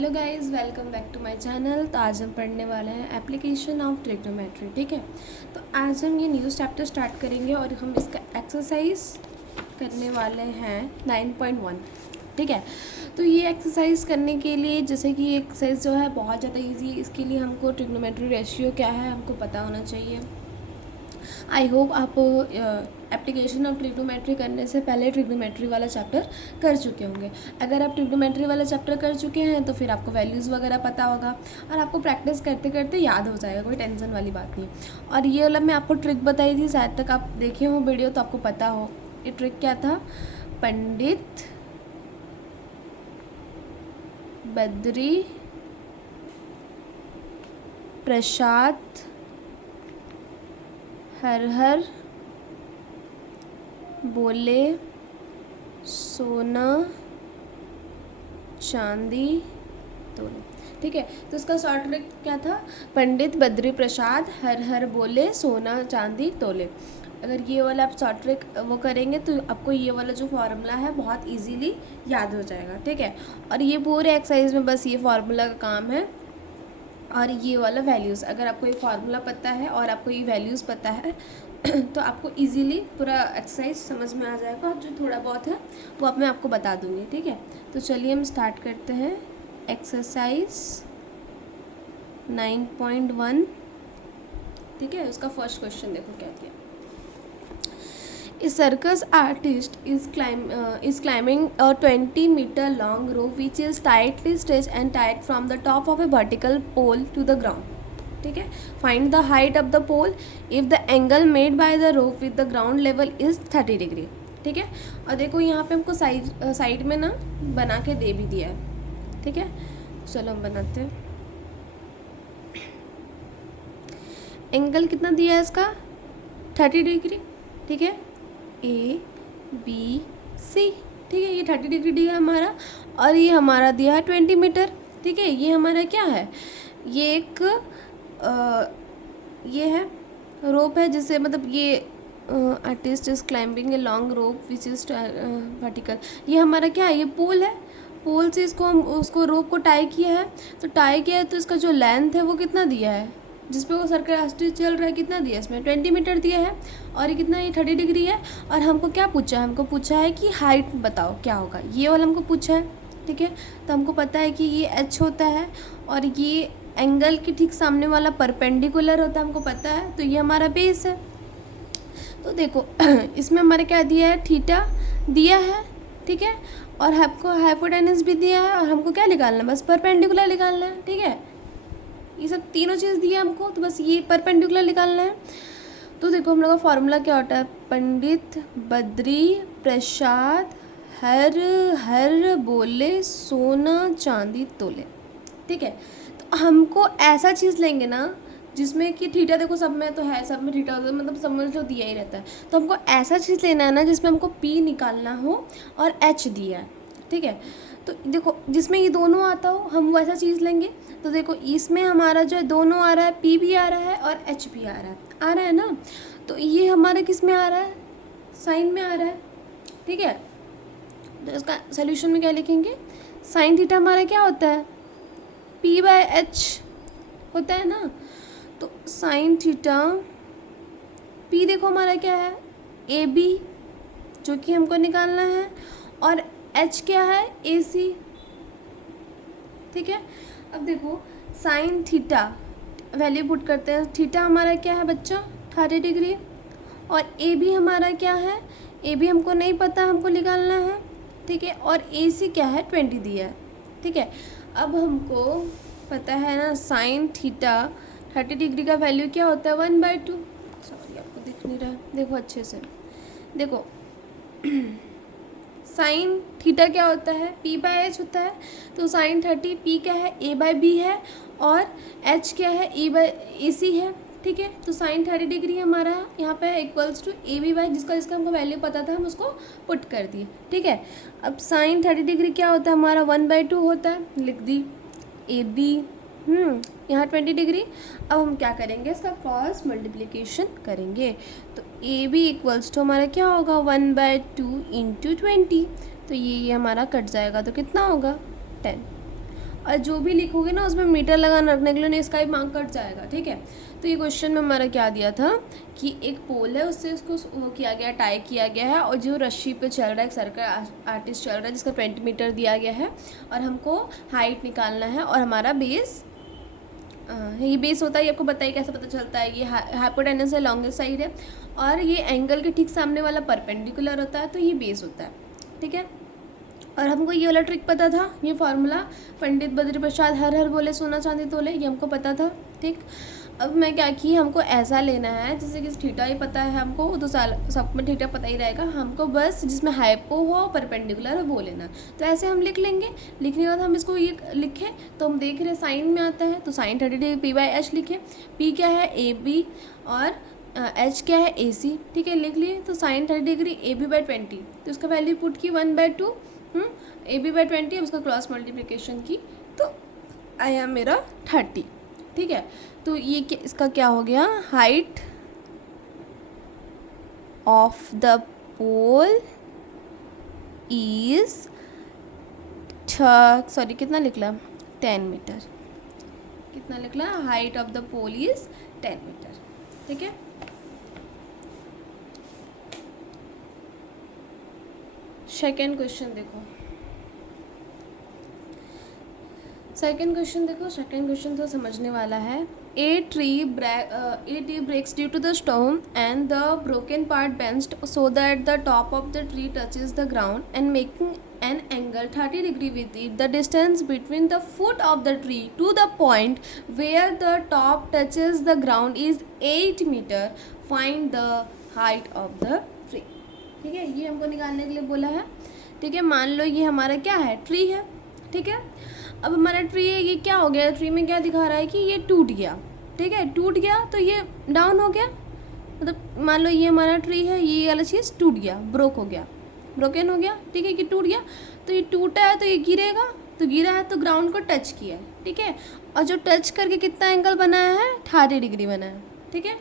Hello guys, welcome back to my channel. तो आज हम पढ़ने वाले हैं एप्लीकेशन ऑफ ट्रिग्नोमेट्री। ठीक है, तो आज हम ये न्यू चैप्टर स्टार्ट करेंगे और हम इसका एक्सरसाइज करने वाले हैं 9.1। ठीक है, तो ये एक्सरसाइज करने के लिए जैसे कि ये एक्सरसाइज जो है बहुत ज़्यादा इजी है। इसके लिए हमको ट्रिग्नोमेट्री रेशियो क्या है हमको पता होना चाहिए। आई होप आप एप्लीकेशन ऑफ ट्रिग्नोमेट्री करने से पहले ट्रिग्नोमेट्री वाला चैप्टर कर चुके होंगे। अगर आप ट्रिग्नोमेट्री वाला चैप्टर कर चुके हैं तो फिर आपको वैल्यूज़ वगैरह पता होगा और आपको प्रैक्टिस करते करते याद हो जाएगा, कोई टेंशन वाली बात नहीं। और ये वाला मैं आपको ट्रिक बताई थी, शायद तक आप देखे हो वीडियो तो आपको पता हो। ये ट्रिक क्या था? पंडित बद्री प्रसाद हर हर बोले सोना चांदी तोले। ठीक है, तो इसका शॉर्ट ट्रिक क्या था? पंडित बद्री प्रसाद हर हर बोले सोना चांदी तोले। अगर ये वाला आप शॉर्ट ट्रिक वो करेंगे तो आपको ये वाला जो फार्मूला है बहुत इजीली याद हो जाएगा। ठीक है, और ये पूरे एक्सरसाइज में बस ये फार्मूला का काम है और ये वाला वैल्यूज़। अगर आपको ये फार्मूला पता है और आपको ये वैल्यूज़ पता है तो आपको इजीली पूरा एक्सरसाइज समझ में आ जाएगा। और जो थोड़ा बहुत है वो अब मैं आपको बता दूँगी। ठीक है, तो चलिए हम स्टार्ट करते हैं एक्सरसाइज 9.1। ठीक है, उसका फर्स्ट क्वेश्चन देखो क्या किया। A circus artist is climbing a 20-meter long rope which is tightly stretched and tied from the top of a vertical pole to the ground. ठीक है, find the height of the pole if the angle made by the rope with the ground level is 30 degree. ठीक है, और देखो यहाँ पे हमको side में ना बना के दे भी दिया है। ठीक है, चलो हम बनाते हैं। एंगल कितना दिया है इसका? 30 डिग्री। ठीक है, ए बी सी। ठीक है, ये 30 डिग्री दिया है हमारा और ये हमारा दिया है 20 मीटर। ठीक है, ये हमारा क्या है? ये एक ये है रोप है जिससे मतलब ये artist is climbing a long rope which is vertical. ये हमारा क्या है? ये पोल है। पोल से इसको हम उसको रोप को टाई किया है। तो टाई किया है तो इसका जो लेंथ है वो कितना दिया है? जिस पे वो सर्कल चल रहा है कितना दिया है? इसमें 20 मीटर दिया है और ये कितना? ये 30 डिग्री है। और हमको क्या पूछा है? हमको पूछा है कि हाइट बताओ क्या होगा। ये वाला हमको पूछा है। ठीक है, तो हमको पता है कि ये एच होता है और ये एंगल के ठीक सामने वाला परपेंडिकुलर होता है, हमको पता है। तो ये हमारा बेस है। तो देखो इसमें हमारे क्या दिया है? थीटा दिया है। ठीक है, और आपको हाइपोटेनस भी दिया है और हमको क्या निकालना है? बस परपेंडिकुलर निकालना है। ठीक है, ये सब तीनों चीज़ दी है हमको, तो बस ये परपेंडिकुलर निकालना है। तो देखो हम लोग का फॉर्मूला क्या होता है? पंडित बद्री प्रसाद हर हर बोले सोना चांदी तोले। ठीक है, तो हमको ऐसा चीज़ लेंगे ना जिसमें कि थीटा, देखो सब में तो है, सब में थीटा होता है, मतलब सब में तो दिया ही रहता है। तो हमको ऐसा चीज़ लेना है ना जिसमें हमको पी निकालना हो और एच दिया है। ठीक है, तो देखो जिसमें ये दोनों आता हो हम वैसा चीज़ लेंगे। तो देखो इसमें हमारा जो दोनों आ रहा है, पी भी आ रहा है और एच भी आ रहा है ना। तो ये हमारे किस में आ रहा है? साइन में आ रहा है। ठीक है, तो इसका सोल्यूशन में क्या लिखेंगे? साइन थीटा हमारा क्या होता है? पी बाय एच होता है ना। तो साइन थीटा पी देखो हमारा क्या है? ए बी, जो कि हमको निकालना है, और एच क्या है? ए सी। ठीक है, अब देखो साइन थीटा वैल्यू पुट करते हैं। थीटा हमारा क्या है बच्चा? 30 डिग्री। और ए बी हमारा क्या है? ए बी हमको नहीं पता, हमको निकालना है। ठीक है, और ए सी क्या है? 20 दिया है। ठीक है, अब हमको पता है ना साइन थीटा 30 डिग्री का वैल्यू क्या होता है? 1/2। सॉरी आपको दिख नहीं रहा, देखो अच्छे से देखो साइन थीटा क्या होता है? पी बाय एच होता है। तो साइन 30 पी क्या है? ए बाय बी है और एच क्या है? ए बाय ए सी है। ठीक है, तो साइन 30 डिग्री हमारा यहाँ पे equals to A B by जिसका हमको वैल्यू पता था हम उसको पुट कर दिए। ठीक है, अब साइन 30 डिग्री क्या होता है हमारा? 1/2 होता है, लिख दी। ए बी यहाँ 20 डिग्री। अब हम क्या करेंगे? इसका क्रॉस मल्टीप्लिकेशन करेंगे। तो ए बी इक्वल्स टू हमारा क्या होगा? 1/2 इंटू 20। तो ये हमारा कट जाएगा तो कितना होगा? 10। और जो भी लिखोगे ना उसमें मीटर लगाना रखने के लिए, नहीं इसका भी मार्क कट जाएगा, ठीक है। तो ये क्वेश्चन में हमारा क्या दिया था कि एक पोल है, उससे उसको वो किया गया, टाई किया गया है, और जो रस्सी पे चल रहा है, एक सर्कल आर्टिस्ट चल रहा है जिसका 20 मीटर दिया गया है, और हमको हाइट निकालना है, और हमारा बेस ये बेस होता है, ये आपको बताइए कैसे पता चलता है। ये हाइपोटेनस है, लॉन्गेस्ट साइड है, और ये एंगल के ठीक सामने वाला परपेंडिकुलर होता है, तो ये बेस होता है, ठीक है। और हमको ये वाला ट्रिक पता था, ये फार्मूला पंडित बद्री प्रसाद हर हर बोले सोना चांदी तोले, ये हमको पता था, ठीक। अब मैं क्या की, हमको ऐसा लेना है जैसे कि थीटा ही पता है हमको, तो सब में थीटा पता ही रहेगा हमको, बस जिसमें हाइपो हो परपेंडिकुलर हो वो लेना। तो ऐसे हम लिख लेंगे, लिखने के बाद हम इसको ये लिखें तो हम देख रहे हैं साइन में आता है, तो sine 30 degree P by H लिखे, पी क्या है ए बी और एच क्या है ए सी, ठीक है, लिख लिए। तो sine 30 degree A B by 20, तो उसका वैल्यू पुट की 1/2 ए बी बाई 20, उसका क्रॉस मल्टीप्लिकेशन की, तो आया मेरा 30, ठीक है। तो ये इसका क्या हो गया, height of the pole is sorry कितना लिख ला 10 मीटर, कितना लिख ला, height of the pole is 10 meter, ठीक है। सेकेंड क्वेश्चन देखो, सेकेंड क्वेश्चन तो समझने वाला है। A tree breaks due to the storm and the broken part bends so that the top of the tree touches the ground and making an angle 30 degree with it. The distance between the foot of the tree to the point where the top touches the ground is 8 meter. Find the height of the tree. ठीक है, ये हमको निकालने के लिए बोला है, ठीक है। मान लो ये हमारा क्या है, ट्री है, ठीक है। अब हमारा ट्री है, ये क्या हो गया, ट्री में क्या दिखा रहा है कि ये टूट गया, ठीक है, टूट गया तो ये डाउन हो गया, मतलब मान लो ये हमारा ट्री है, ये वाला चीज़ टूट गया, ब्रोकन हो गया, ठीक है, कि टूट गया, तो ये टूटा है तो ये गिरेगा, तो गिरा है तो ग्राउंड को टच किया है, ठीक है, और जो टच करके कितना एंगल बनाया है, 30 डिग्री बनाया है, ठीक है।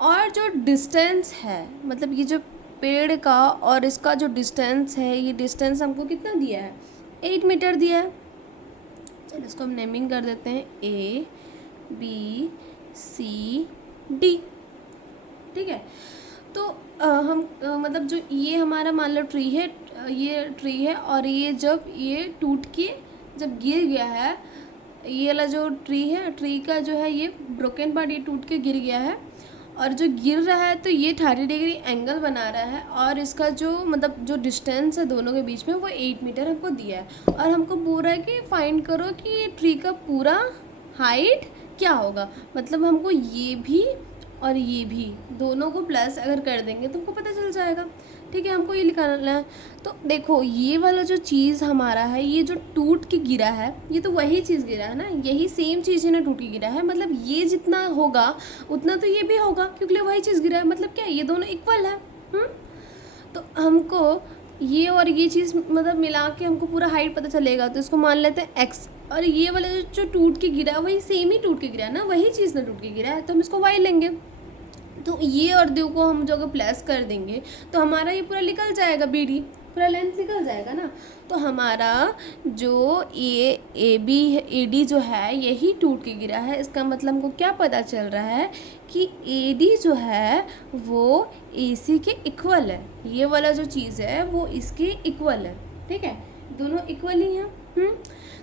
और जो डिस्टेंस है, मतलब ये जो पेड़ का और इसका जो डिस्टेंस है, ये डिस्टेंस हमको कितना दिया है, 8 मीटर दिया है। चलो इसको हम नेमिंग कर देते हैं ए बी सी डी, ठीक है। तो हम मतलब जो ये हमारा मान लो ट्री है, ये ट्री है, और ये जब ये टूट के जब गिर गया है, ये वाला जो ट्री है, ट्री का जो है ये ब्रोकन पार्ट, ये टूट के गिर गया है, और जो गिर रहा है तो ये 30 डिग्री एंगल बना रहा है, और इसका जो मतलब जो डिस्टेंस है दोनों के बीच में वो 8 मीटर हमको दिया है, और हमको बोल रहा है कि फाइंड करो कि ये ट्री का पूरा हाइट क्या होगा। मतलब हमको ये भी और ये भी दोनों को प्लस अगर कर देंगे तो हमको पता चल जाएगा, ठीक है। हमको ये निकालना है, तो देखो ये वाला जो चीज़ हमारा है, ये जो टूट के गिरा है, ये तो वही चीज़ गिरा है ना, यही सेम चीज़ है ना, टूट के गिरा है, मतलब ये जितना होगा उतना तो ये भी होगा, क्योंकि वही चीज़ गिरा है, मतलब क्या ये दोनों इक्वल है। तो हमको ये और ये चीज़ मतलब मिला के हमको पूरा हाइट पता चलेगा, तो इसको मान लेते हैं x, और ये वाला जो टूट के गिरा है वही सेम ही टूट के गिरा है ना, वही चीज़ ना टूट के गिरा है, तो हम इसको y लेंगे। तो ये और दो को हम जो अगर प्लस कर देंगे तो हमारा ये पूरा निकल जाएगा, बी डी पूरा लेंथ निकल जाएगा ना। तो हमारा जो ए बी ए डी जो है यही टूट के गिरा है, इसका मतलब हमको क्या पता चल रहा है कि ए डी जो है वो ए सी के इक्वल है, ये वाला जो चीज़ है वो इसके इक्वल है, ठीक है, दोनों इक्वल ही हैं।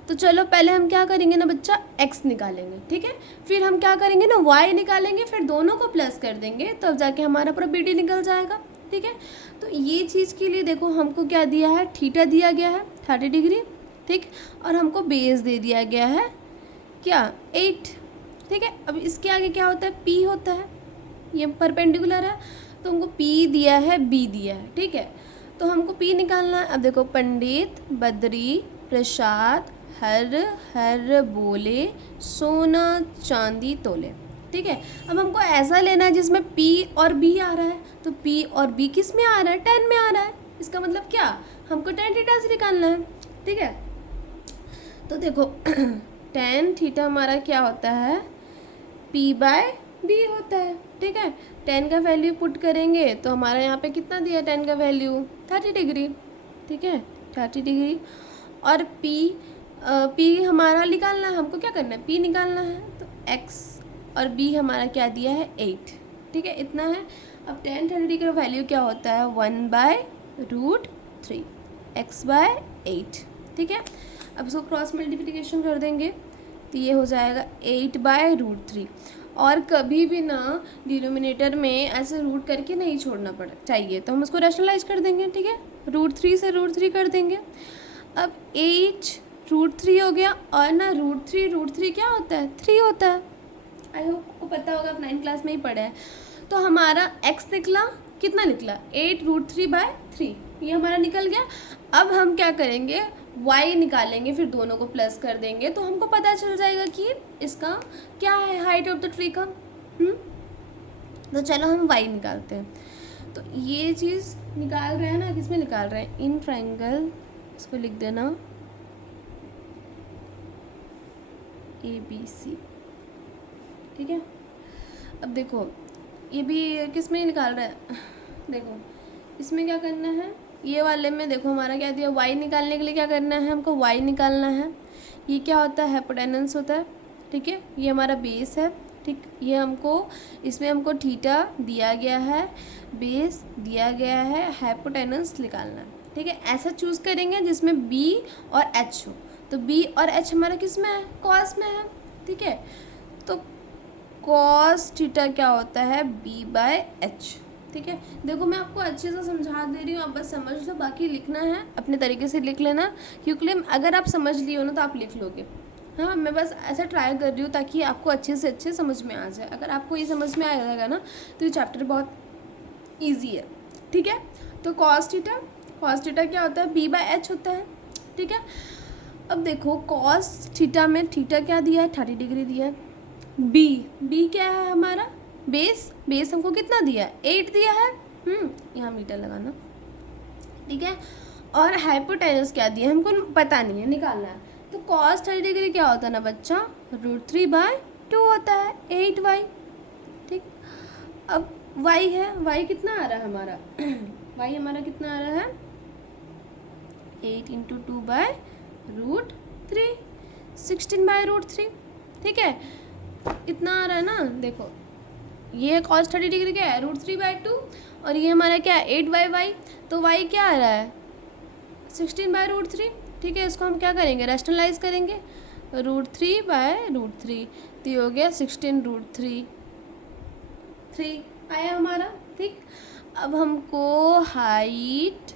तो चलो पहले हम क्या करेंगे ना बच्चा, x निकालेंगे, ठीक है, फिर हम क्या करेंगे ना y निकालेंगे, फिर दोनों को प्लस कर देंगे, तब जाके हमारा पूरा बी डी निकल जाएगा, ठीक है। तो ये चीज़ के लिए देखो हमको क्या दिया है, थीटा दिया गया है 30 डिग्री, ठीक, और हमको बेस दे दिया गया है क्या 8, ठीक है। अब इसके आगे क्या होता है, p होता है, ये परपेंडिकुलर है, तो हमको p दिया है, b दिया है, ठीक है। तो हमको p निकालना है। अब देखो पंडित बद्री प्रसाद हर हर बोले सोना चांदी तोले, ठीक है। अब हमको ऐसा लेना है जिसमें P और B आ रहा है, तो P और B किस में आ रहा है, 10 में आ रहा है, इसका मतलब क्या, हमको tan थीटा से निकालना है, ठीक है। तो देखो tan थीटा हमारा क्या होता है, P/B होता है, ठीक है। tan का वैल्यू पुट करेंगे तो हमारा यहाँ पे कितना दिया tan का वैल्यू 30 डिग्री, ठीक है, 30 डिग्री, और P पी हमारा निकालना है, हमको क्या करना है, पी निकालना है। तो एक्स और बी हमारा क्या दिया है, 8, ठीक है, इतना है। अब tan 30 का वैल्यू क्या होता है, 1/√3 x/8, ठीक है। अब इसको क्रॉस मल्टीप्लिकेशन कर देंगे तो ये हो जाएगा 8/√3। और कभी भी ना डिनोमिनेटर में ऐसे रूट करके नहीं छोड़ना पड़ा चाहिए, तो हम उसको रैशनलाइज कर देंगे, ठीक है। √3 से √3 कर देंगे। अब 8√3 हो गया, और ना √3 क्या होता है, 3 होता है। आई होप आपको पता होगा, आप 9th क्लास में ही पढ़ा है। तो हमारा x निकला, कितना निकला, 8√3/3, ये हमारा निकल गया। अब हम क्या करेंगे, y निकालेंगे, फिर दोनों को प्लस कर देंगे, तो हमको पता चल जाएगा कि इसका क्या है, हाइट ऑफ द ट्री का। तो चलो हम y निकालते हैं। तो ये चीज़ निकाल रहे हैं ना, किस में निकाल रहे हैं, इन ट्राइंगल, इसको लिख देना ABC, ठीक है। अब देखो ये भी किस में निकाल रहा है, देखो इसमें क्या करना है, ये वाले में देखो हमारा क्या दिया, y निकालने के लिए क्या करना है, हमको y निकालना है। ये क्या होता है, हाइपोटेनस होता है, ठीक है। ये हमारा बेस है, ठीक। ये हमको, इसमें हमको थीटा दिया गया है, बेस दिया गया है, हाइपोटेनस निकालना है, ठीक है। ऐसा चूज़ करेंगे जिसमें b और h हो। तो b और h हमारा किस में है, कॉस में है, ठीक है। तो कॉस थीटा क्या होता है, b/h, ठीक है। देखो मैं आपको अच्छे से समझा दे रही हूँ, आप बस समझ लो, बाकी लिखना है अपने तरीके से लिख लेना, क्योंकि अगर आप समझ लिए हो ना तो आप लिख लोगे। हाँ, मैं बस ऐसा ट्राई कर रही हूँ ताकि आपको अच्छे से अच्छे समझ में आ जाए। अगर आपको ये समझ में आ जाएगा ना तो ये चैप्टर बहुत ईजी है, ठीक है। तो कॉस थीटा क्या होता है, b/h होता है, ठीक है। अब देखो कॉस थीटा में थीटा क्या दिया है, 30 डिग्री दिया है। बी क्या है हमारा, बेस हमको कितना दिया है, 8 दिया है, यहाँ मीटर लगाना, ठीक है। और हाइपोटेनस क्या दिया है हमको पता नहीं है, निकालना है। तो कॉस 30 डिग्री क्या होता है ना बच्चा, √3/2 होता है, 8y, ठीक। अब y है, y कितना आ रहा है हमारा y हमारा कितना आ रहा है, 8 × 2/√3, 16/√3, ठीक है। इतना आ रहा है ना, देखो ये cos 30 डिग्री क्या है, √3/2, और ये हमारा क्या है, 8y, तो y क्या आ रहा है, 16/√3, ठीक है। इसको हम क्या करेंगे, रैशनलाइज करेंगे, √3/√3, तो ये हो गया 16√3 आया हमारा, ठीक। अब हमको हाइट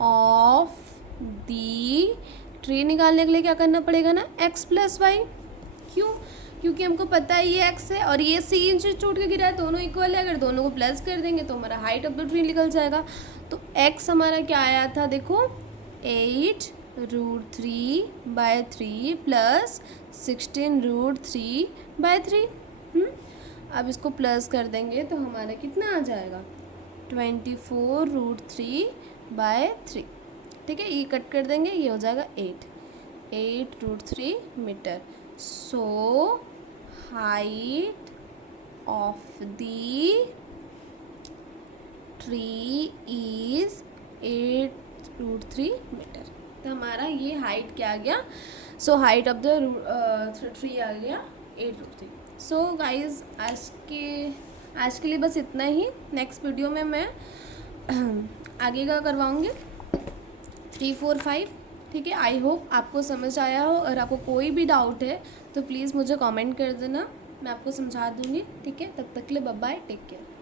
ऑफ दी ट्री निकालने के लिए क्या करना पड़ेगा ना, x + y, क्यों, क्योंकि हमको पता है ये x है और ये c इंच टूट के गिरा है, दोनों इक्वल है। अगर दोनों को प्लस कर देंगे तो हमारा हाइट ऑफ द ट्री निकल जाएगा। तो x हमारा क्या आया था, देखो 8√3/3 + 16√3/3। अब इसको प्लस कर देंगे तो हमारा कितना आ जाएगा, 24√3/3, ठीक है। ये कट कर देंगे, ये हो जाएगा 8√3 meter. So height of the tree is 8√3 meter. तो हमारा ये हाइट क्या आ गया, so height of the tree आ गया 8√3। सो गाइज आज के लिए बस इतना ही। नेक्स्ट वीडियो में मैं आगे का करवाऊँगी 3, 4, 5, ठीक है। आई होप आपको समझ आया हो। अगर आपको कोई भी डाउट है तो प्लीज़ मुझे कमेंट कर देना, मैं आपको समझा दूँगी, ठीक है। तब तक के लिए बाय बाय, टेक केयर।